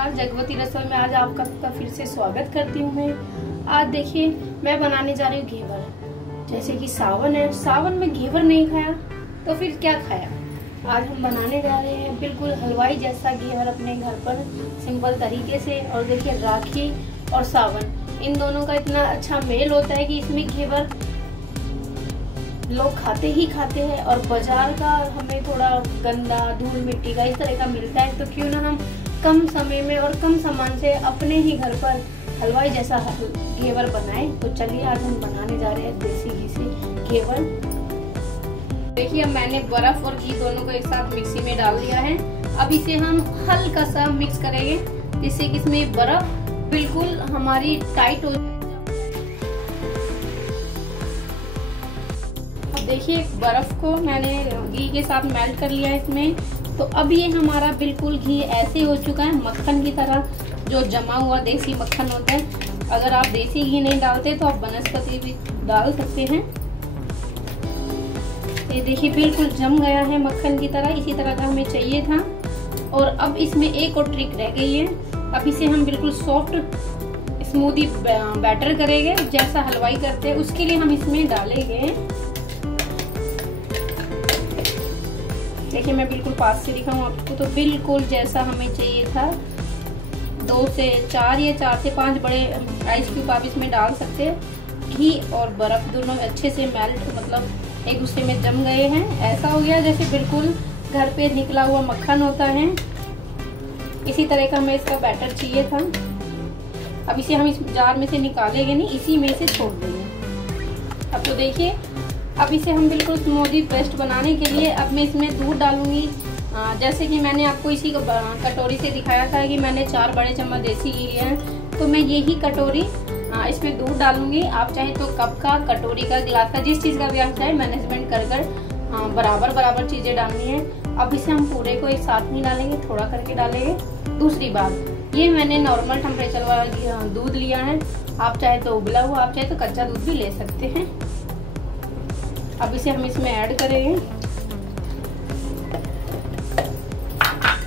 नमस्कार, जगवती रसोई में आज आपका फिर से स्वागत करती हूँ मैं। आज देखिए मैं बनाने जा रही हूँ घेवर। जैसे कि सावन है, सावन में घेवर नहीं खाया तो फिर क्या खाया। आज हम बनाने जा रहे हैं बिल्कुल हलवाई जैसा घेवर अपने घर पर सिंपल तरीके से। और देखिए राखी और सावन इन दोनों का इतना अच्छा मेल होता है कि इसमें घेवर लोग खाते ही खाते हैं। और बाजार का हमें थोड़ा गंदा धूल मिट्टी का इस तरह का मिलता है, तो क्यों ना हम कम समय में और कम सामान से अपने ही घर पर हलवाई जैसा घेवर बनाएं। तो चलिए आज हम बनाने जा रहे हैं देसी घी से घेवर। देखिए मैंने बर्फ और घी दोनों को एक साथ मिक्सी में डाल दिया है। अब इसे हम हल्का सा मिक्स करेंगे जिससे कि इसमें बर्फ बिल्कुल हमारी टाइट हो जाए। देखिए बर्फ को मैंने घी के साथ मेल्ट कर लिया है इसमें। तो अब ये हमारा बिल्कुल घी ऐसे हो चुका है मक्खन की तरह, जो जमा हुआ देसी मक्खन होता है। अगर आप देसी घी नहीं डालते तो आप वनस्पति भी डाल सकते हैं। ये देखिए बिल्कुल जम गया है मक्खन की तरह, इसी तरह का हमें चाहिए था। और अब इसमें एक और ट्रिक रह गई है। अब इसे हम बिल्कुल सॉफ्ट स्मूदी बैटर करेंगे जैसा हलवाई करते हैं। उसके लिए हम इसमें डालेंगे, देखिए मैं बिल्कुल पास से दिखाऊं आपको, तो बिल्कुल जैसा हमें चाहिए था। 2 से 4 या 4 से 5 बड़े आइस क्यूब आप इसमें डाल सकते हैं। घी और बर्फ दोनों अच्छे से मेल्ट मतलब एक दूसरे में जम गए हैं। ऐसा हो गया जैसे बिल्कुल घर पे निकला हुआ मक्खन होता है। इसी तरह का हमें इसका बैटर चाहिए था। अब इसे हम इस जार में से निकालेंगे नहीं, इसी में से छोड़ देंगे। अब तो देखिए अब इसे हम बिल्कुल स्मूदी पेस्ट बनाने के लिए अब मैं इसमें दूध डालूंगी। जैसे कि मैंने आपको इसी कटोरी से दिखाया था कि मैंने 4 बड़े चम्मच देसी घी लिया है, तो मैं यही कटोरी इसमें दूध डालूंगी। आप चाहे तो कप का, कटोरी का, गिलास का, जिस चीज़ का भी आप चाहे मैनेजमेंट कर बराबर बराबर चीज़ें डालनी है। अब इसे हम पूरे को एक साथ नहीं डालेंगे, थोड़ा करके डालेंगे। दूसरी बात, ये मैंने नॉर्मल टेम्परेचर वाला दूध लिया है। आप चाहे तो उबला हुआ, आप चाहे तो कच्चा दूध भी ले सकते हैं। अब इसे हम इसमें ऐड करेंगे।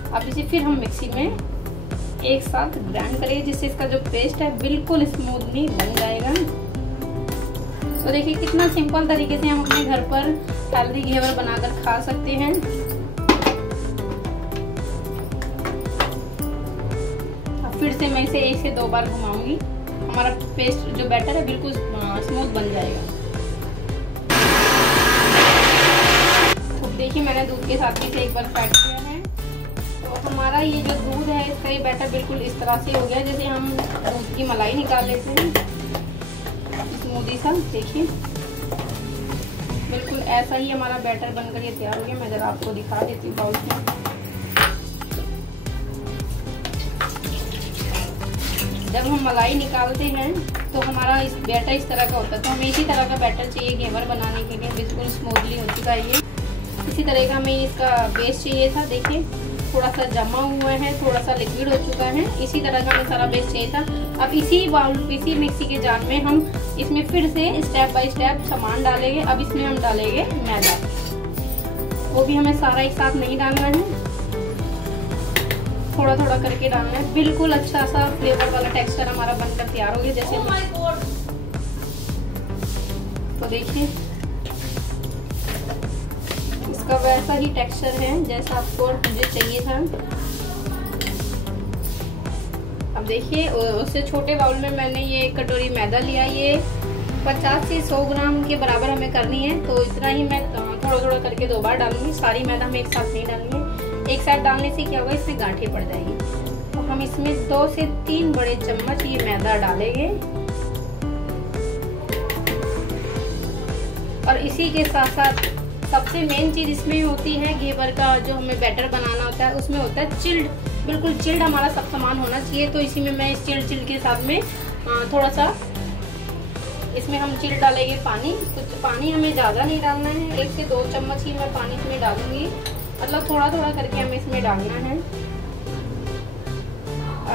अब इसे फिर हम मिक्सी में एक साथ ग्राइंड करेंगे जिससे इसका जो पेस्ट है बिल्कुल स्मूथली बन जाएगा। तो देखिए कितना सिंपल तरीके से हम अपने घर पर हेल्दी घेवर बनाकर खा सकते हैं। अब फिर से मैं इसे 1 से 2 बार घुमाऊंगी। हमारा पेस्ट जो बैटर है बिल्कुल स्मूथ बन जाएगा। देखिए मैंने दूध के साथ भी एक बार फेंट किया है। तो हमारा ये जो दूध है इसका ये बैटर बिल्कुल इस तरह से हो गया जैसे हम दूध की मलाई निकाल लेते हैं स्मूदी सा। देखिए बिल्कुल ऐसा ही हमारा बैटर बनकर ये तैयार हो गया। मैं जरा आपको दिखा देती हूँ बाउल में। जब हम मलाई निकालते हैं तो हमारा इस बैटर इस तरह का होता है। तो हमें इसी तरह का बैटर चाहिए घेवर बनाने के लिए। बिल्कुल स्मूथली हो चुका है ये। इसी तरह का हमें इसका बेस चाहिए था। देखिए थोड़ा सा जमा हुआ है, थोड़ा सा लिक्विड हो चुका है। इसी तरह का हमें सारा बेस चाहिए था। अब इसी बाउल, इसी मिक्सी के जार में हम इसमें फिर से स्टेप बाय स्टेप सामान डालेंगे। अब इसमें हम डालेंगे मैदा। वो भी हमें सारा एक साथ नहीं डालना है, थोड़ा थोड़ा करके डालना है। बिल्कुल अच्छा सा फ्लेवर वाला टेक्सचर हमारा बनकर तैयार हो गया जैसे तो देखिए इसका वैसा ही टेक्सचर है जैसा आपको मुझे चाहिए था। अब देखिए उससे छोटे बाउल में मैंने ये 1 कटोरी मैदा लिया। ये 50 से 100 ग्राम के बराबर हमें करनी है। तो इतना ही मैं थोड़ा थोड़ा करके 2 बार डालूंगी। सारी मैदा हमें एक साथ नहीं डालनी है। एक साथ डालने से क्या होगा, इसमें गांठें पड़ जाएगी। तो हम इसमें 2 से 3 बड़े चम्मच ये मैदा डालेंगे। और इसी के साथ साथ सबसे मेन चीज इसमें होती है घेवर का जो हमें बैटर बनाना होता है, उसमें होता है चिल्ड। बिल्कुल चिल्ड हमारा सब सामान होना चाहिए। तो इसी में मैं इस चिल्ड के साथ में थोड़ा सा इसमें हम चिल्ड डालेंगे पानी। तो पानी हमें ज़्यादा नहीं डालना है, 1 से 2 चम्मच ही मैं पानी इसमें डालूंगी। मतलब थोड़ा थोड़ा करके हमें इसमें डालना है।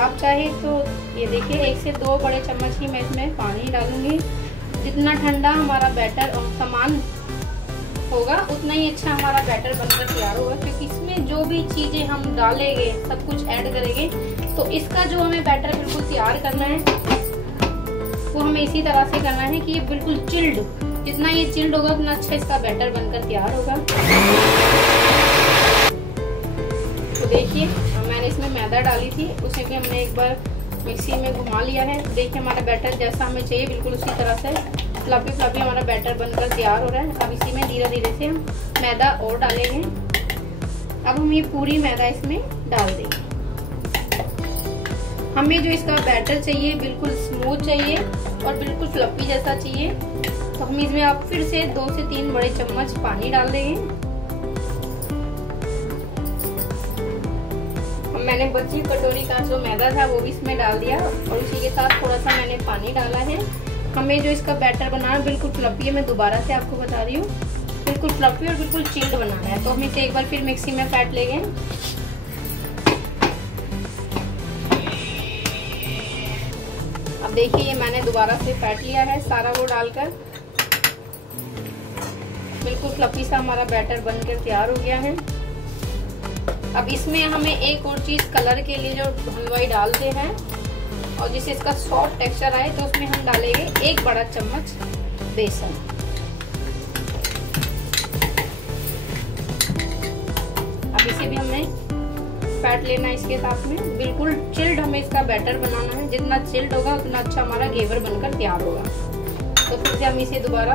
आप चाहे तो ये देखिए 1 से 2 बड़े चम्मच ही मैं इसमें पानी डालूंगी। जितना ठंडा हमारा बैटर और सामान होगा उतना ही अच्छा हमारा बैटर बनकर तैयार होगा, क्योंकि इसमें जो भी चीजें हम डालेंगे सब कुछ ऐड करेंगे। तो इसका जो हमें बैटर बिल्कुल तैयार करना है वो हमें इसी तरह से करना है कि ये बिल्कुल चिल्ड, जितना ये चिल्ड होगा उतना अच्छा इसका बैटर बनकर तैयार होगा। तो देखिए मैंने इसमें मैदा डाली थी, उसे भी हमने एक बार मिक्सी में घुमा लिया है। देखिए हमारा बैटर जैसा हमें चाहिए बिल्कुल उसी तरह से फ्लफी फ्लफी हमारा बैटर बनकर तैयार हो रहा है। अब इसी में धीरे धीरे से हम मैदा और डालेंगे। अब हम ये पूरी मैदा इसमें डाल देंगे। हमें जो इसका बैटर चाहिए बिल्कुल स्मूथ चाहिए और बिल्कुल फ्लफी जैसा चाहिए। तो हम इसमें अब फिर से 2 से 3 बड़े चम्मच पानी डाल देंगे। मैंने बची कटोरी का जो मैदा था वो भी इसमें डाल दिया और उसी के साथ थोड़ा सा मैंने पानी डाला है। हमें जो इसका बैटर बनाना है बिल्कुल फ्लफी है, मैं दोबारा से आपको बता रही हूँ, बिल्कुल फ्लफी और बिल्कुल चिल्ड बनाना है। तो हम इसे एक बार फिर मिक्सी में फेंट लेंगे। अब देखिए ये मैंने दोबारा से फेंट लिया है सारा वो डालकर। बिल्कुल फ्लफी सा हमारा बैटर बनकर तैयार हो गया है। अब इसमें हमें एक और चीज कलर के लिए जो हलवाई डालते हैं और जिससे इसका सॉफ्ट टेक्सचर आए, तो उसमें हम डालेंगे 1 बड़ा चम्मच बेसन। अब इसे भी हमने फेंट लेना है इसके साथ में। बिल्कुल चिल्ड हमें इसका बैटर बनाना है, जितना चिल्ड होगा उतना अच्छा हमारा घेवर बनकर तैयार होगा। तो फिर से हम इसे दोबारा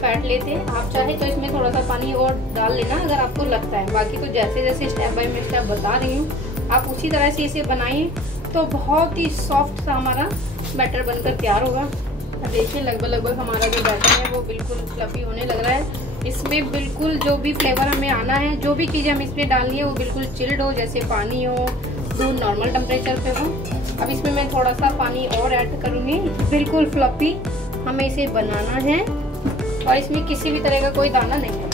फेंट लेते हैं। आप चाहे तो इसमें थोड़ा सा पानी और डाल लेना अगर आपको लगता है। बाकी तो जैसे जैसे स्टेप बाय स्टेप बता रही हूँ आप उसी तरह से इसे बनाइए, तो बहुत ही सॉफ्ट सा हमारा बैटर बनकर तैयार होगा। देखिए लगभग हमारा जो बैटर है वो बिल्कुल फ्लफी होने लग रहा है। इसमें बिल्कुल जो भी फ्लेवर हमें आना है, जो भी चीजें हम इसमें डालनी है वो बिल्कुल चिल्ड हो, जैसे पानी हो, दूध नॉर्मल टेम्परेचर पे हो। अब इसमें मैं थोड़ा सा पानी और ऐड करूंगी। बिल्कुल फ्लफी हमें इसे बनाना है और इसमें किसी भी तरह का कोई दाना नहीं है।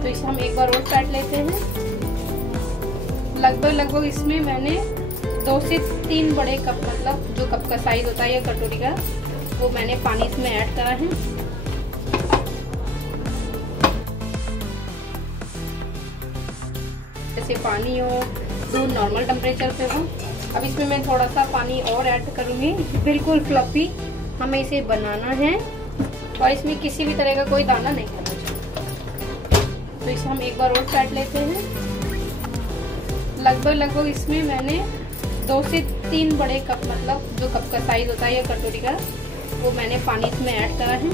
तो इसे हम एक बार और फेंट लेते हैं। लगभग इसमें मैंने 2 से 3 बड़े कप, मतलब जो कप का साइज होता है या कटोरी का, वो मैंने पानी इसमें ऐड करा है। जैसे पानी हो, दूध नॉर्मल टेम्परेचर पे हो। अब इसमें मैं थोड़ा सा पानी और ऐड करूंगी। बिल्कुल फ्लफी हमें इसे बनाना है और इसमें किसी भी तरह का कोई दाना नहीं करना चाहिए। तो इसे हम एक बार और फेंट लेते हैं। लगभग इसमें मैंने 2 से 3 बड़े कप, मतलब जो कप का साइज होता है या कटोरी का, वो मैंने पानी इसमें ऐड करा है।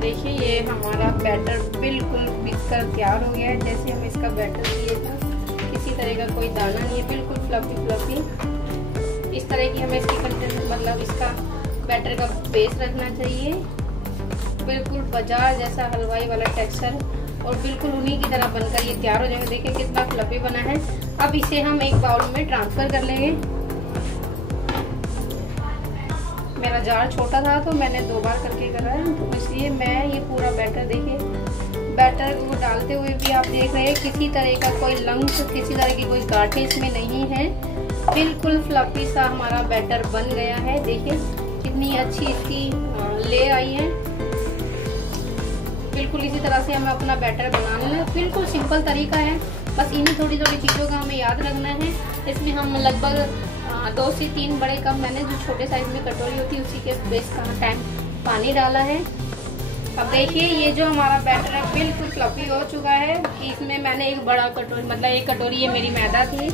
देखिए ये हमारा बैटर बिल्कुल बिककर तैयार हो गया है। जैसे हम इसका बैटर लिए था, किसी तरह का कोई दाना नहीं है, बिल्कुल फ्लफी। इस तरह की हमें इसकी कंटेंट, मतलब इसका बैटर का बेस रखना चाहिए। बिल्कुल बाजार जैसा हलवाई वाला टेक्सचर और बिल्कुल उन्हीं की तरह बनकर ये तैयार हो जाएंगे। देखिए कितना फ्लफी बना है। अब इसे हम एक बाउल में ट्रांसफर कर लेंगे। मेरा जार छोटा था तो मैंने 2 बार करके करा है, तो इसलिए मैं ये पूरा बैटर, देखिए बैटर को डालते हुए भी आप देख रहे हैं किसी तरह का कोई लंग्स, किसी तरह की कोई गांठें इसमें नहीं है। बिल्कुल फ्लफी सा हमारा बैटर बन गया है। देखिए कितनी अच्छी इसकी ले आई है। बिल्कुल इसी तरह से हमें अपना बैटर बनाना है। बिल्कुल सिंपल तरीका है, बस इन्हीं थोड़ी थोड़ी चीज़ों का हमें याद रखना है। इसमें हम लगभग 2 से 3 बड़े कप, मैंने जो छोटे साइज में कटोरी होती है उसी के बेस का टाइम पानी डाला है। अब देखिए ये जो हमारा बैटर है बिल्कुल फ्लफी हो चुका है। इसमें मैंने एक बड़ा कटोरी, मतलब 1 कटोरी ये मेरी मैदा थी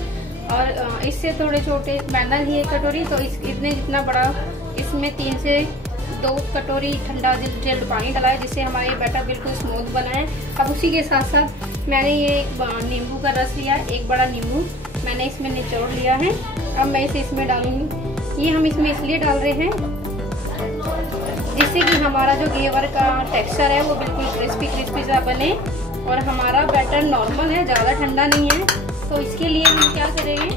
और इससे थोड़े छोटे मैदा थी 1 कटोरी, तो इतने जितना बड़ा इसमें 3 से 2 कटोरी ठंडा चिल्ड पानी डाला है, जिससे हमारा ये बैटर बिल्कुल स्मूथ बना है। अब उसी के साथ साथ मैंने ये एक नींबू का रस लिया है, 1 बड़ा नींबू मैंने इसमें निचोड़ लिया है। अब मैं इसे इसमें डालूंगी। ये हम इसमें इसलिए डाल रहे हैं जिससे कि हमारा जो घेवर का टेक्सचर है वो बिल्कुल क्रिस्पी सा बने और हमारा बैटर नॉर्मल है, ज़्यादा ठंडा नहीं है। तो इसके लिए हम क्या करेंगे,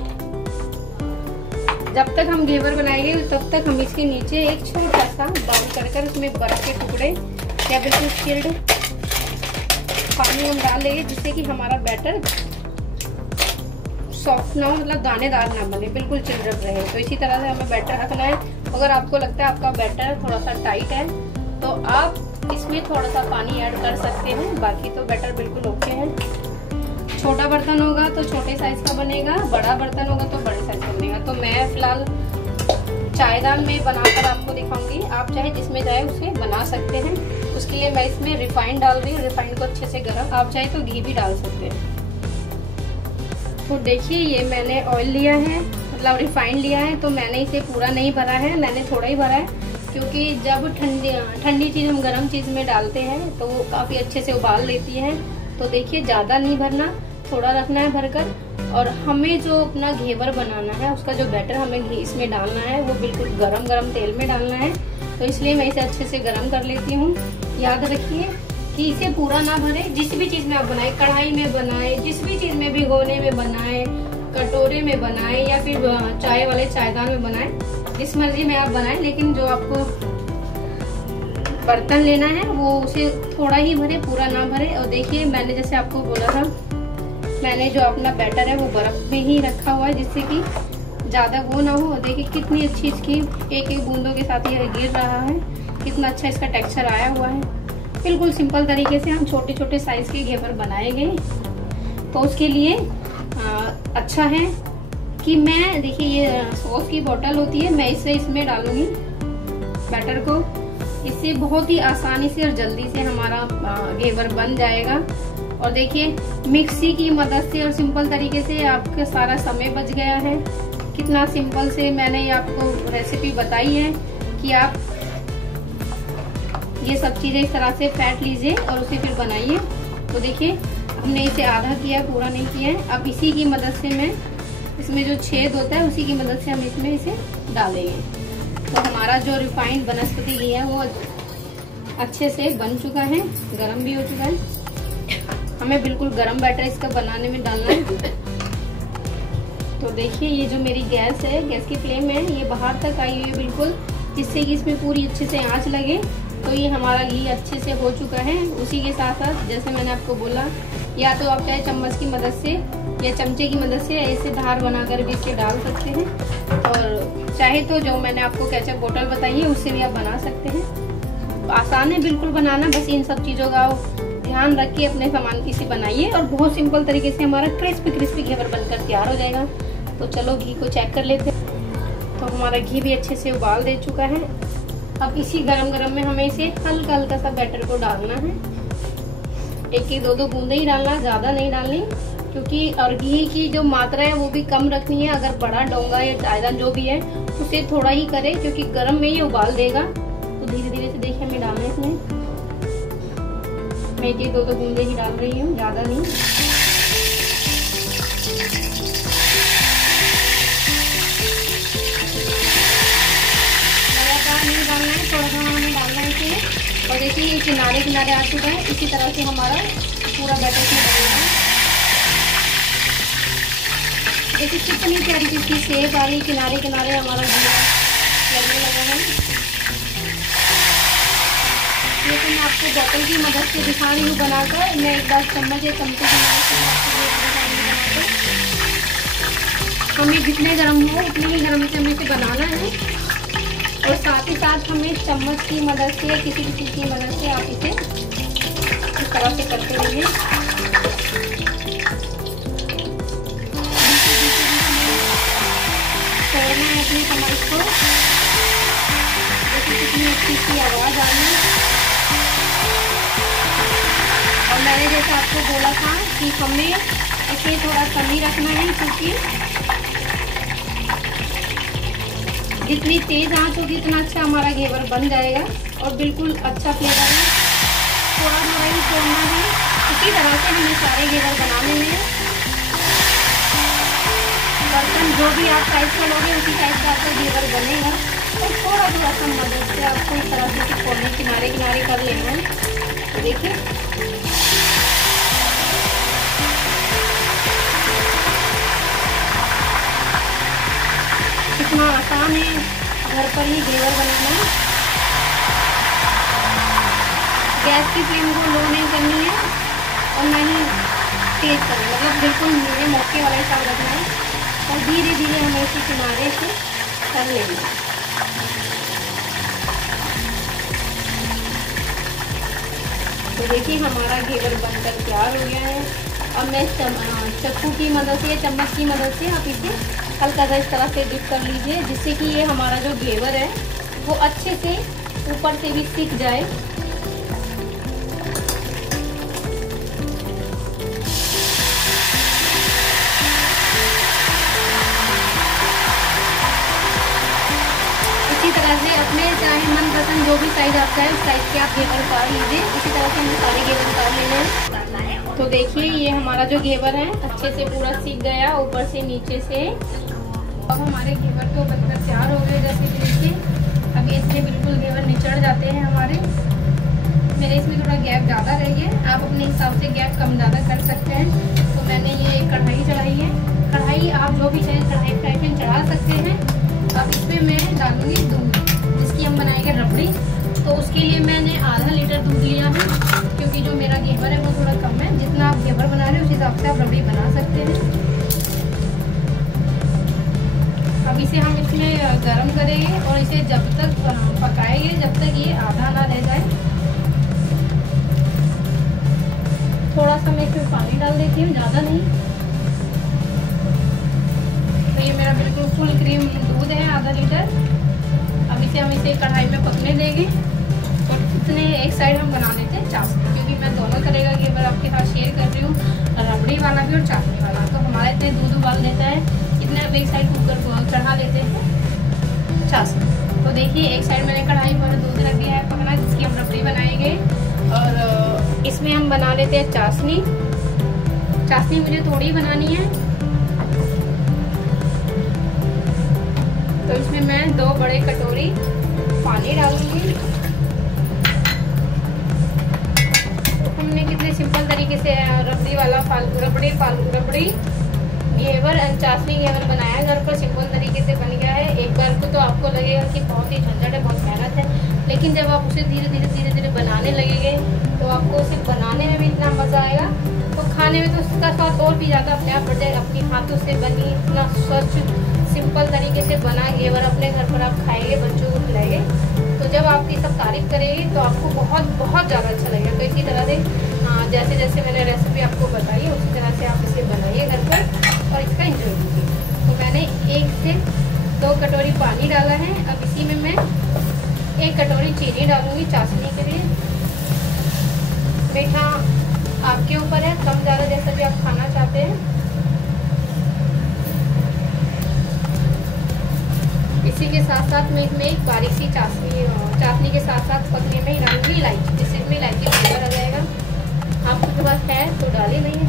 जब तक हम घेवर बनाएंगे तब तक हम इसके नीचे एक छोटा सा बाउल कर उसमें बर्फ के टुकड़े या बिल्कुल चिल्ड पानी हम डाल लेंगे, जिससे कि हमारा बैटर सॉफ्ट ना हो, मतलब दानेदार ना बने, बिल्कुल चिल्ड रहे। तो इसी तरह से हमें बैटर रखना है। अगर आपको लगता है आपका बैटर थोड़ा सा टाइट है तो आप इसमें थोड़ा सा पानी ऐड कर सकते हैं, बाकी तो बैटर बिल्कुल ओके है। छोटा बर्तन होगा तो छोटे साइज का बनेगा, बड़ा बर्तन होगा तो बड़े साइज का बनेगा। तो मैं फिलहाल चायदान में बनाकर आपको दिखाऊंगी, आप चाहे जिसमें चाहे उसे बना सकते हैं। उसके लिए मैं इसमें रिफाइंड डाल रही हूँ, रिफाइंड को अच्छे से गर्म, आप चाहे तो घी भी डाल सकते हैं। तो देखिए ये मैंने ऑयल लिया है, मतलब रिफाइंड लिया है, तो मैंने इसे पूरा नहीं भरा है, मैंने थोड़ा ही भरा है, क्योंकि जब ठंडी चीज़ हम गर्म चीज़ में डालते हैं तो वो काफ़ी अच्छे से उबाल लेती है। तो देखिए ज़्यादा नहीं भरना, थोड़ा रखना है भरकर। और हमें जो अपना घेवर बनाना है उसका जो बैटर हमें घी इसमें डालना है वो बिल्कुल गरम गरम तेल में डालना है। तो इसलिए मैं इसे अच्छे से गरम कर लेती हूँ। याद रखिए कि इसे पूरा ना भरे, जिस भी चीज़ में आप बनाए, कढ़ाई में बनाए, जिस भी चीज़ में भिगोने में बनाए, कटोरे में बनाए या फिर चाय वाले चायदान में बनाए, जिस मर्जी में आप बनाए, लेकिन जो आपको बर्तन लेना है वो उसे थोड़ा ही भरे, पूरा ना भरे। और देखिए मैंने जैसे आपको बोला था, मैंने जो अपना बैटर है वो बर्फ में ही रखा हुआ है जिससे कि ज़्यादा वो ना हो। देखिए कितनी अच्छी इसकी एक एक बूंदों के साथ ये गिर रहा है, कितना अच्छा इसका टेक्सचर आया हुआ है। बिल्कुल सिंपल तरीके से हम छोटे छोटे साइज के घेवर बनाएंगे। तो उसके लिए अच्छा है कि मैं, देखिए ये सॉस की बोतल होती है, मैं इसे इसमें डालूंगी बैटर को। इससे बहुत ही आसानी से और जल्दी से हमारा घेवर बन जाएगा। और देखिए मिक्सी की मदद से और सिंपल तरीके से आपका सारा समय बच गया है। कितना सिंपल से मैंने आपको रेसिपी बताई है कि आप ये सब चीजें इस तरह से फेंट लीजिए और उसे फिर बनाइए। तो देखिए हमने इसे आधा किया, पूरा नहीं किया है। अब इसी की मदद से मैं, इसमें जो छेद होता है उसी की मदद से हम इसमें इसे डालेंगे। तो हमारा जो रिफाइंड वनस्पति घी है वो अच्छे से बन चुका है, गरम भी हो चुका है। हमें बिल्कुल गरम बैटर इसका बनाने में डालना है। तो देखिए ये जो मेरी गैस है, गैस की फ्लेम है, ये बाहर तक आई हुई है बिल्कुल, जिससे कि इसमें पूरी अच्छे से आंच लगे। तो ये हमारा घी अच्छे से हो चुका है। उसी के साथ साथ जैसे मैंने आपको बोला, या तो आप चाहे चम्मच की मदद से या चमचे की मदद से ऐसे धार बनाकर भी इसे डाल सकते हैं, और चाहे तो जो मैंने आपको केचप बोतल बताई है उससे भी आप बना सकते हैं। तो आसान है बिल्कुल बनाना, बस इन सब चीज़ों का ध्यान रख के अपने सामान की से बनाइए और बहुत सिंपल तरीके से हमारा क्रिस्पी घेवर बनकर तैयार हो जाएगा। तो चलो घी को चेक कर लेते हैं। तो हमारा घी भी अच्छे से उबाल दे चुका है। अब इसी गरम गरम में हमें इसे हल्का हल्का सा बैटर को डालना है। एक एक दो बूंदे ही डालना, ज्यादा नहीं डालनी, क्योंकि और घी की जो मात्रा है वो भी कम रखनी है। अगर बड़ा डोंगा या चायदान जो भी है उसे थोड़ा ही करे, क्योंकि गरम में ही उबाल देगा। तो धीरे धीरे से देखिए हमें डालना है इसमें। मैं एक दो बूंदे ही डाल रही हूँ, ज्यादा नहीं। लगातार नहीं डालना है, थोड़ा थोड़ा हमें डालना है इसमें। और देखिए ये किनारे किनारे आ चुका है, इसी तरह से हमारा पूरा बैटर इसमें डालना है। देखिए कितनी प्यारी सी इसकी शेप आ रही, किनारे किनारे हमारा घी लगने लगा है। ये तो मैं आपको बोतल की मदद से दिखा रही हूँ बनाकर। मैं एक बार चम्मच या चमचे की मदद से आपको बनाकर, हमें जितने गर्म हो उतने ही गर्म से हमें इसे बनाना है। और साथ ही साथ हमें चम्मच की मदद से या किसी भी चीज़ की मदद से आप इसे इस तरह से करते रहिए। छोड़ना है अपनी चम्मच को। देखिए कितनी अच्छी सी आवाज़ आ रही है। और मैंने जैसे आपको बोला था कि हमें इसे थोड़ा कम ही रखना है, क्योंकि जितनी तेज आंच होगी उतना अच्छा हमारा घेवर बन जाएगा और बिल्कुल अच्छा फ्लेवर है। थोड़ा थोड़ा ही छोड़ना है। इसी तरह से हमें सारे घेवर बनाने हैं। बर्तन जो भी आप साइज का लोगे उसी साइज का आपका घेवर बनेगा। और थोड़ा थोड़ा सा मदद से आपको इस तरह से छोड़ने किनारे किनारे कर लेना है। तो देखिए कितना आसान है घर पर ही घेवर बनाना। गैस की फ्लेम को लो नहीं करनी है और ना ही तेज करनी, मतलब बिल्कुल मेरे मौके वाले हिसाब रखना है। और धीरे धीरे हमें इसे किनारे से कर लेना है। तो देखिए हमारा घेवर बनकर तैयार हो गया है। अब मैं चक्कू की मदद से या चम्मच की मदद से आप इसे हल्का सा इस तरह से डिप कर लीजिए, जिससे कि ये हमारा जो घेवर है वो अच्छे से ऊपर से भी सिक जाए। इसी तरह से अपने चाहे मनपसंद जो भी साइज आपका है उस साइज के आप घेवर उतार लीजिए। इसी तरह से हमें सारे घेवर उतार लेने हैं। तो देखिए ये हमारा जो घेवर है अच्छे से पूरा सीख गया ऊपर से नीचे से। अब हमारे घेवर तो बनकर तैयार हो गए। जैसे कि देखिए अभी इसमें बिल्कुल घेवर निचड़ जाते हैं हमारे। मेरे इसमें थोड़ा गैप ज़्यादा रही है, आप अपने हिसाब से गैप कम ज़्यादा कर सकते हैं। तो मैंने ये कढ़ाई चढ़ाई है। कढ़ाई आप जो भी चाहे कढ़ाई फ्राई पैन चढ़ा सकते हैं। अब इसमें मैं डालूंगी दूध, जिसकी हम बनाएंगे रबड़ी। तो उसके लिए मैंने आधा लीटर दूध लिया है, क्योंकि जो मेरा घेवर है वो थोड़ा कम है। जितना आप घेवर बना रहे हो उस हिसाब से आप रबड़ी बना सकते हैं। अब इसे हम इसमें गरम करेंगे और इसे जब तक पकाएंगे जब तक ये आधा ना रह जाए। थोड़ा सा मैं इसमें पानी डाल देती हूँ, ज़्यादा नहीं। तो ये मेरा बिल्कुल फुल क्रीम दूध है, आधा लीटर। अब इसे हम कढ़ाई में पकने देंगे और इतने एक साइड हम बना लेते हैं चाशनी, क्योंकि मैं दोनों तरह का घेवर आपके साथ शेयर कर रही हूँ, रबड़ी वाला भी और चाशनी वाला। तो हमारा इतने दूध उबाल देता है, इतने अब एक साइड कुकर को चढ़ा लेते हैं चाशनी। तो देखिए एक साइड मैंने कढ़ाई पर दूध रख दिया है पकना, जिसकी हम रबड़ी बनाएंगे। और इसमें हम बना लेते हैं चाशनी। चाशनी मुझे थोड़ी बनानी है, तो इसमें मैं 2 बड़े कटोरी पानी डालूंगी। तो हमने कितने सिंपल तरीके से रबड़ी वाला रबड़ी घेवर चाशनी घेवर बनाया है घर पर, सिंपल तरीके से बन गया है। एक बार को तो आपको लगेगा कि बहुत ही झंझट है, बहुत मेहनत है, लेकिन जब आप उसे धीरे धीरे बनाने लगेंगे तो आपको उसे बनाने में भी इतना मज़ा आएगा, तो खाने में तो उसका स्वाद और भी ज़्यादा अपने आप बढ़ जाएगा। अपनी हाथों से बनी इतना स्वच्छ सिंपल तरीके से बना घेवर अपने घर पर आप खाएंगे, बच्चों को खिलाएंगे, तो जब आपकी सब तारीफ करेंगे तो आपको बहुत बहुत ज़्यादा अच्छा लगेगा। तो इसी तरह से जैसे जैसे मैंने रेसिपी आपको बताई है उसी तरह से आप इसे बनाइए घर पर और इसका एंजॉय कीजिए। तो मैंने 1 से 2 कटोरी पानी डाला है। अब इसी में मैं 1 कटोरी चीनी डालूंगी चाशनी के लिए। मीठा आपके ऊपर है, कम ज़्यादा जैसा भी आप खाना चाहते हैं। इसी के साथ साथ मैं इसमें एक बारीक सी चाशनी के साथ साथ पकने में ही डालूंगी इलायची, जिससे इसमें इलायची फ्लेवर आ जाएगा। आपके पास है तो डाली नहीं है।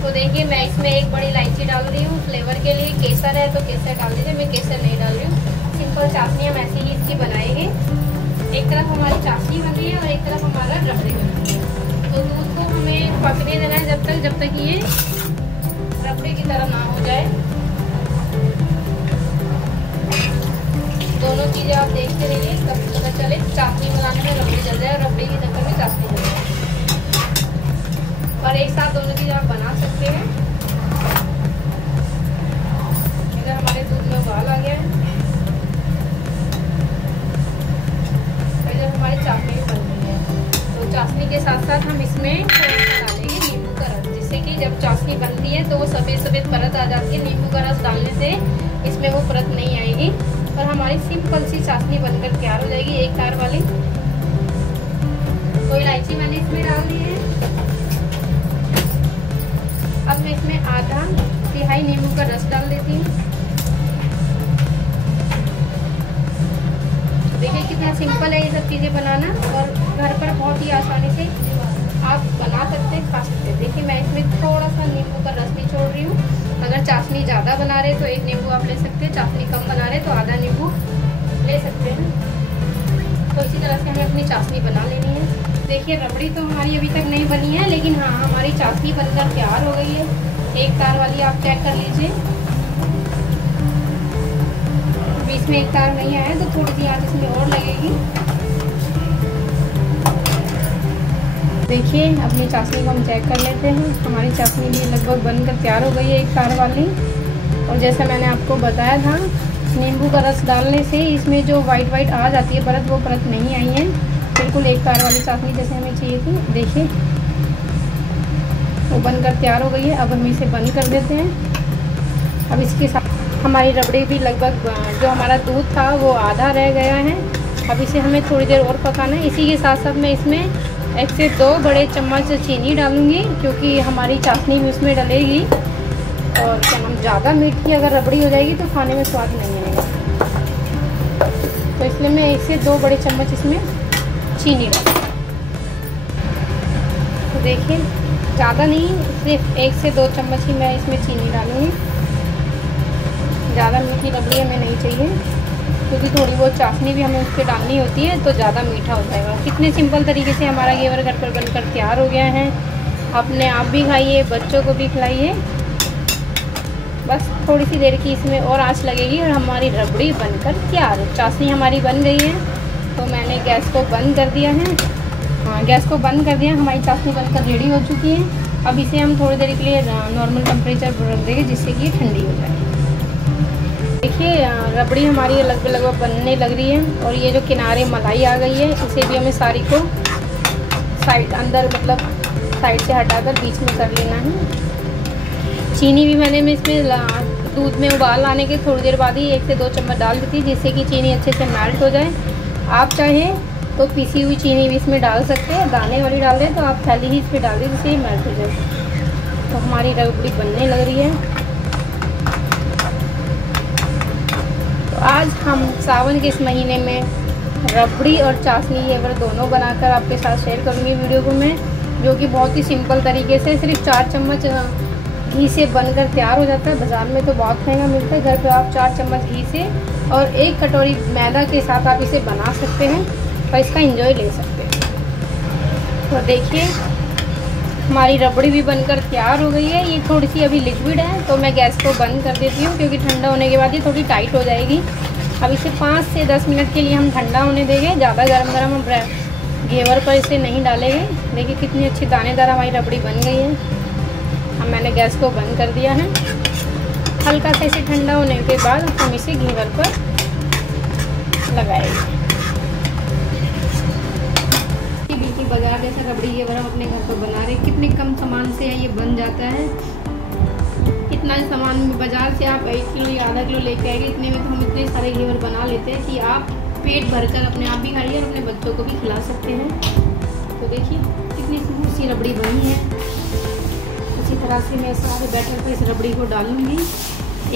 तो देखिए मैं इसमें 1 बड़ी इलायची डाल रही हूँ फ्लेवर के लिए। केसर है तो केसर डाल दीजिए, मैं केसर नहीं डाल रही हूँ। सिंपल चाशनी हम ऐसे ही इसकी बनाएंगे। एक तरफ हमारी चाशनी बन रही है और एक तरफ हमारा रबड़ी बन रही है। तो दूध को हमें पकने देना है जब तक ये रबड़ी की तरह ना हो जाए। दोनों चीज़ें आप देखते रहिए, कभी पता चले चाशनी बनाने में रबड़ी जल जाए और रबड़ी की चक्कर में चाशनी जल जाए। और एक साथ दोनों चीज़ें आप बना सकते हैं। इधर हमारे दूध में उबाल आ गया है, इधर हमारी चाशनी भी बन गई है। तो चाशनी के साथ साथ हम इसमें थोड़ा सा डालेंगे नींबू का रस, जिससे कि जब चाशनी बनती है तो वो सफ़ेद सफ़ेद परत आ जाती है। नींबू का रस डालने से इसमें वो परत नहीं आएगी और हमारी सिंपल सी चाशनी बनकर तैयार हो जाएगी, एक तार वाली। तो इलायची मैंने इसमें डाल दी है। अब मैं इसमें आधा तिहाई नींबू का रस डाल देती हूँ। देखिए कितना सिंपल है ये सब चीज़ें बनाना और घर पर बहुत ही आसानी से आप बना सकते हैं, खा सकते हैं। देखिए मैं इसमें थोड़ा सा नींबू का रस भी छोड़ रही हूँ। अगर चाशनी ज़्यादा बना रहे तो 1 नींबू आप ले सकते हैं, चाशनी कम बना रहे तो आधा नींबू ले सकते हैं। तो इसी तरह से हमें अपनी चाशनी बना लेनी है। देखिए रबड़ी तो हमारी अभी तक नहीं बनी है, लेकिन हाँ हमारी चाशनी बनकर तैयार हो गई है। एक तार वाली आप चेक कर लीजिए। बीच में एक तार नहीं आया तो थोड़ी सी आंच इसमें और लगेगी। देखिए अपनी चाशनी को हम चेक कर लेते हैं। हमारी चाशनी भी लगभग बनकर तैयार हो गई है, एक तार वाली। और जैसा मैंने आपको बताया था, नींबू का रस डालने से इसमें जो वाइट आ जाती है परत, वो परत नहीं आई है। फिर बिल्कुल एक तार वाली चाशनी जैसे हमें चाहिए थी। देखिए वो बनकर तैयार हो गई है। अब हम इसे बंद कर देते हैं। अब इसके साथ हमारी रबड़ी भी लगभग, जो हमारा दूध था वो आधा रह गया है। अब इसे हमें थोड़ी देर और पकाना है। इसी के साथ साथ मैं इसमें 1 से 2 बड़े चम्मच चीनी डालूँगी, क्योंकि हमारी चाशनी भी उसमें डलेगी। और क्या नाम, ज़्यादा मीठी अगर रबड़ी हो जाएगी तो खाने में स्वाद नहीं आएगा, तो इसलिए मैं 1 से 2 बड़े चम्मच इसमें चीनी डालूँगी। तो देखिए ज़्यादा नहीं, सिर्फ 1 से 2 चम्मच ही मैं इसमें चीनी डालूँगी। ज़्यादा मीठी रबड़ी हमें नहीं चाहिए, क्योंकि थोड़ी बहुत चाशनी भी हमें उस पर डालनी होती है तो ज़्यादा मीठा हो जाएगा। कितने सिंपल तरीके से हमारा घेवर घर पर बनकर तैयार हो गया है। अपने आप भी खाइए, बच्चों को भी खिलाइए। बस थोड़ी सी देर की इसमें और आंच लगेगी और हमारी रबड़ी बनकर तैयार है। चाशनी हमारी बन गई है, तो मैंने गैस को बंद कर दिया है। हाँ, गैस को बंद कर दिया। हमारी चाशनी बनकर रेडी हो चुकी है। अब इसे हम थोड़ी देर के लिए नॉर्मल टेम्परेचर पर रख देंगे, जिससे कि ये ठंडी हो जाए। देखिए रबड़ी हमारी लगभग बनने लग रही है। और ये जो किनारे मलाई आ गई है, इसे भी हमें सारी को साइड अंदर मतलब साइड से हटाकर बीच में कर लेना है। चीनी भी मैंने इसमें दूध में उबाल आने के थोड़ी देर बाद ही 1 से 2 चम्मच डाल दी थी, जिससे कि चीनी अच्छे से मेल्ट हो जाए। आप चाहें तो पिसी हुई चीनी भी इसमें डाल सकते हैं, दाने वाली डाल दें तो आप थैली ही इस पर डाल दें, जिससे मेल्ट हो जाए। तो हमारी रबड़ी बनने लग रही है। तो आज हम सावन के इस महीने में रबड़ी और चाशनी घेवर दोनों बनाकर आपके साथ शेयर करूँगी वीडियो को मैं, जो कि बहुत ही सिंपल तरीके से सिर्फ 4 चम्मच घी से बनकर तैयार हो जाता है। बाज़ार में तो बहुत महंगा मिलता है, घर पे आप 4 चम्मच घी से और 1 कटोरी मैदा के साथ आप इसे बना सकते हैं और इसका एंजॉय ले सकते हैं। तो देखिए हमारी रबड़ी भी बनकर तैयार हो गई है। ये थोड़ी सी अभी लिक्विड है, तो मैं गैस को बंद कर देती हूँ, क्योंकि ठंडा होने के बाद ये थोड़ी टाइट हो जाएगी। अब इसे 5 से 10 मिनट के लिए हम ठंडा होने देंगे। ज़्यादा गरम हम घेवर पर इसे नहीं डालेंगे। देखिए कितनी अच्छी दानेदार हमारी रबड़ी बन गई है। अब मैंने गैस को बंद कर दिया है। हल्का सा इसे ठंडा होने के बाद हम इसे घेवर पर लगाएंगे। बिल्कुल बाजार जैसा रबड़ी घेवर हम अपने घर पर बना रहे। कितने कम सामान से ये बन जाता है। इतना सामान बाजार से आप 1 किलो या आधा किलो लेके आएंगे, इतने में तो हम इतने सारे घेवर बना लेते हैं कि आप पेट भरकर अपने आप भी खाइए और अपने बच्चों को भी खिला सकते हैं। तो देखिए कितनी स्मूथ सी रबड़ी बनी है। इसी तरह से मैं सारे बैटर पर इस रबड़ी को डालूंगी।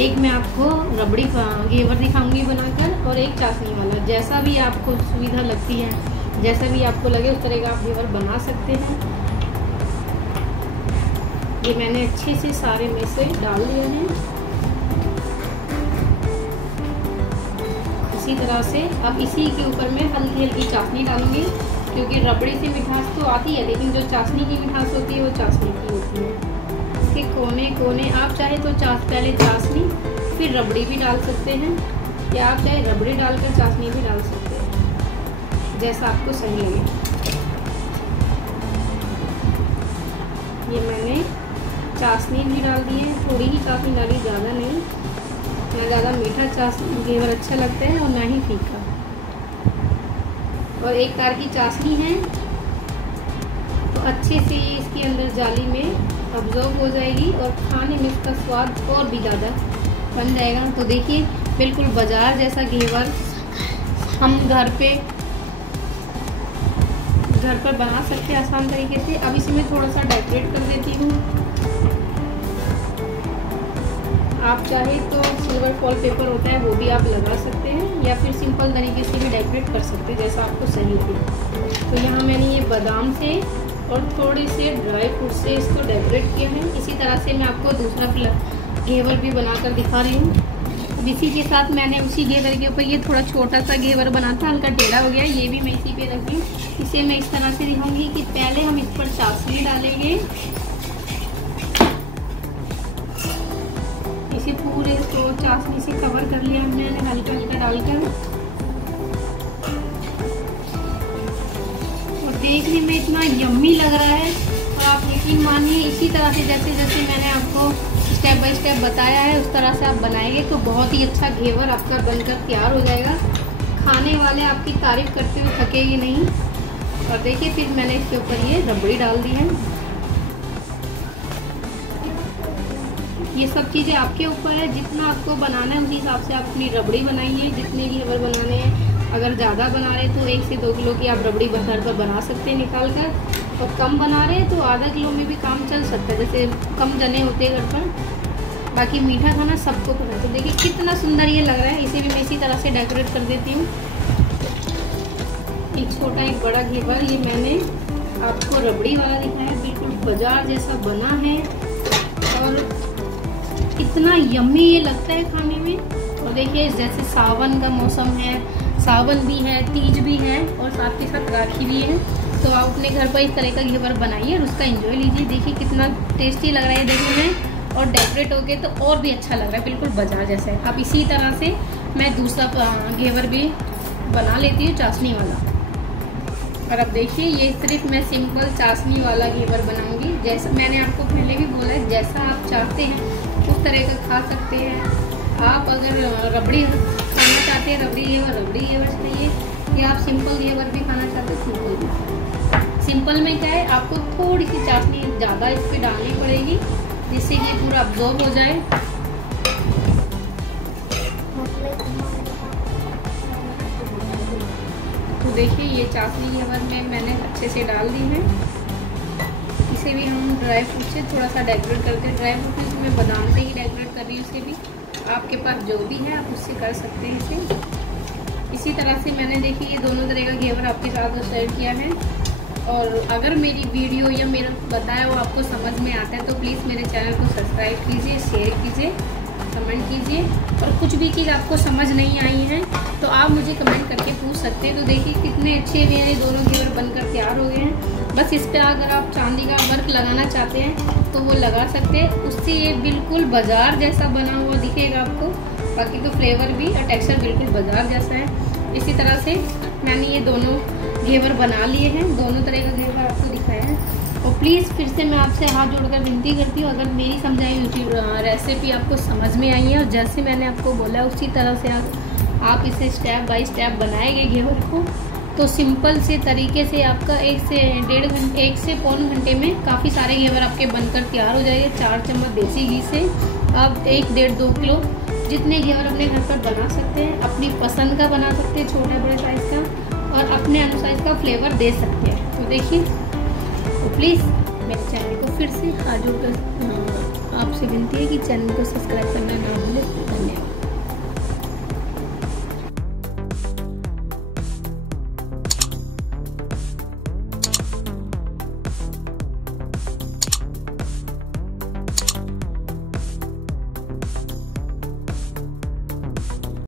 एक मैं आपको रबड़ी घेवर दिखाऊंगी बनाकर और एक चाशनी वाला। जैसा भी आपको सुविधा लगती है, जैसा भी आपको लगे उस तरह का आप घेवर बना सकते हैं। ये मैंने अच्छे से सारे में से डाल दिए हैं। इसी तरह से अब इसी के ऊपर मैं हल्की हल्की चाशनी डालूंगी, क्योंकि रबड़ी से मिठास तो आती है, लेकिन जो चाशनी की मिठास होती है वो चाशनी की होती है। इसके कोने कोने आप चाहे तो पहले चाशनी फिर रबड़ी भी डाल सकते हैं, या आप चाहे रबड़ी डालकर चाशनी भी डाल सकते हैं, जैसा आपको सही लगे। ये मैंने चाशनी भी डाल दी है, थोड़ी ही चाशनी डाली, ज़्यादा नहीं। ना ज़्यादा मीठा चाशनी घेवर अच्छा लगता है और ना ही फीका। और 1 तार की चाशनी है तो अच्छे से इसके अंदर जाली में अब्जॉर्ब हो जाएगी और खाने में इसका स्वाद और भी ज़्यादा बन जाएगा। तो देखिए बिल्कुल बाजार जैसा घेवर हम घर पर बना सकते हैं आसान तरीके से। अब इसे मैं थोड़ा सा डेकोरेट कर देती हूँ। आप चाहे तो सिल्वर फॉल पेपर होता है वो भी आप लगा सकते हैं, या फिर सिंपल तरीके से भी डेकोरेट कर सकते हैं, जैसा आपको सही लगे। तो यहाँ मैंने ये बादाम से और थोड़े से ड्राई फ्रूट से इसको डेकोरेट किया है। इसी तरह से मैं आपको दूसरा घेवर भी बनाकर दिखा रही हूँ। इसी के साथ मैंने उसी घेवर के ऊपर ये थोड़ा छोटा सा घेवर बना था, हल्का टेढ़ा हो गया, ये भी मैं इसी पे रखी। इसे मैं इस तरह से दिखाऊंगी कि पहले हम इस पर चाशनी डालेंगे, इसे पूरे को चाशनी से कवर कर लिया हमने हल्का हल्का डालकर। और देखने में इतना यम्मी लग रहा है, और आप यकीन मानिए इसी तरह से जैसे जैसे मैंने आपको स्टेप बाय स्टेप बताया है उस तरह से आप बनाएंगे तो बहुत ही अच्छा घेवर आपका बनकर तैयार हो जाएगा। खाने वाले आपकी तारीफ करते हुए थकेंगे नहीं। और देखिए फिर मैंने इसके ऊपर ये रबड़ी डाल दी है। ये सब चीज़ें आपके ऊपर है, जितना आपको बनाना है उसी हिसाब से आप अपनी रबड़ी बनाइए। जितने घेवर बनाने हैं, अगर ज़्यादा बना रहे तो 1 से 2 किलो की आप रबड़ी घर पर बना सकते हैं निकाल कर। और कम बना रहे तो आधा किलो में भी काम चल सकता है, जैसे कम जने होते हैं घर पर। बाकी मीठा खाना सबको पसंद है। तो देखिए कितना सुंदर ये लग रहा है। इसे भी मैं इसी तरह से डेकोरेट कर देती हूँ। एक छोटा एक बड़ा घेवर, ये मैंने आपको रबड़ी वाला दिखाया, बिल्कुल बाजार जैसा बना है और इतना यम्मी ये लगता है खाने में। और देखिए जैसे सावन का मौसम है, सावन भी है, तीज भी है और साथ के साथ राखी भी है, तो आप अपने घर पर इस तरह का घेवर बनाइए और उसका एंजॉय लीजिए। देखिए कितना टेस्टी लग रहा है देखने में, और डेकोरेट हो गए तो और भी अच्छा लग रहा है, बिल्कुल बाजार जैसा है। अब इसी तरह से मैं दूसरा घेवर भी बना लेती हूँ, चाशनी वाला। और अब देखिए ये सिर्फ मैं सिंपल चाशनी वाला घेवर बनाऊंगी। जैसा मैंने आपको पहले भी बोला है, जैसा आप चाहते हैं उस तरह का खा सकते हैं। आप अगर रबड़ी खाना चाहते हैं, रबड़ी घेवर चाहिए, या आप सिंपल घेवर भी खाना चाहते हैं, सिंपल भी। सिंपल में क्या है, आपको थोड़ी सी चाशनी ज़्यादा इस पर डालनी पड़ेगी, जिससे कि पूरा अब्जॉर्ब हो जाए। तो देखिए ये चाशनी घेवर में मैंने अच्छे से डाल दी है। इसे भी हम ड्राई फ्रूट से थोड़ा सा डेकोरेट करते हैं। ड्राई फ्रूट से मैं बादाम से ही डेकोरेट कर रही हूँ। इसे भी आपके पास जो भी है आप उससे कर सकते हैं इसे। इसी तरह से मैंने देखिए ये दोनों तरह का घेवर आपके साथ शेयर किया है। और अगर मेरी वीडियो या मेरा बताया वो आपको समझ में आता है तो प्लीज़ मेरे चैनल को सब्सक्राइब कीजिए, शेयर कीजिए, कमेंट कीजिए। और कुछ भी चीज़ आपको समझ नहीं आई है तो आप मुझे कमेंट करके पूछ सकते हैं। तो देखिए कितने अच्छे मेरे दोनों घेवर बनकर तैयार हो गए हैं। बस इस पर अगर आप चांदी का वर्क लगाना चाहते हैं तो वो लगा सकते हैं, उससे ये बिल्कुल बाजार जैसा बना हुआ दिखेगा आपको। बाकी तो फ्लेवर भी और टेक्सचर बिल्कुल बाजार जैसा है। इसी तरह से मैंने ये दोनों घेवर बना लिए हैं, दोनों तरह का घेवर आपको दिखाया है। और प्लीज़ फिर से मैं आपसे हाथ जोड़कर विनती करती हूँ, अगर मेरी समझाई हुई रेसिपी आपको समझ में आई है और जैसे मैंने आपको बोला उसी तरह से आप इसे स्टेप बाय स्टेप बनाएंगे घेवर को, तो सिंपल से तरीके से आपका 1 से 1.5 घंटे में काफ़ी सारे घेवर आपके बनकर तैयार हो जाएंगे। 4 चम्मच देसी घी से आप 1-1.5-2 किलो जितने घेवर अपने घर पर बना सकते हैं। अपनी पसंद का बना सकते हैं, छोटे बड़े साइज़ का, और अपने अनुसार का फ्लेवर दे सकते हैं। तो देखिए, तो प्लीज़ मेरे चैनल को फिर से हाथ जोड़कर आपसे विनती है कि चैनल को सब्सक्राइब करना ना भूलें। धन्यवाद।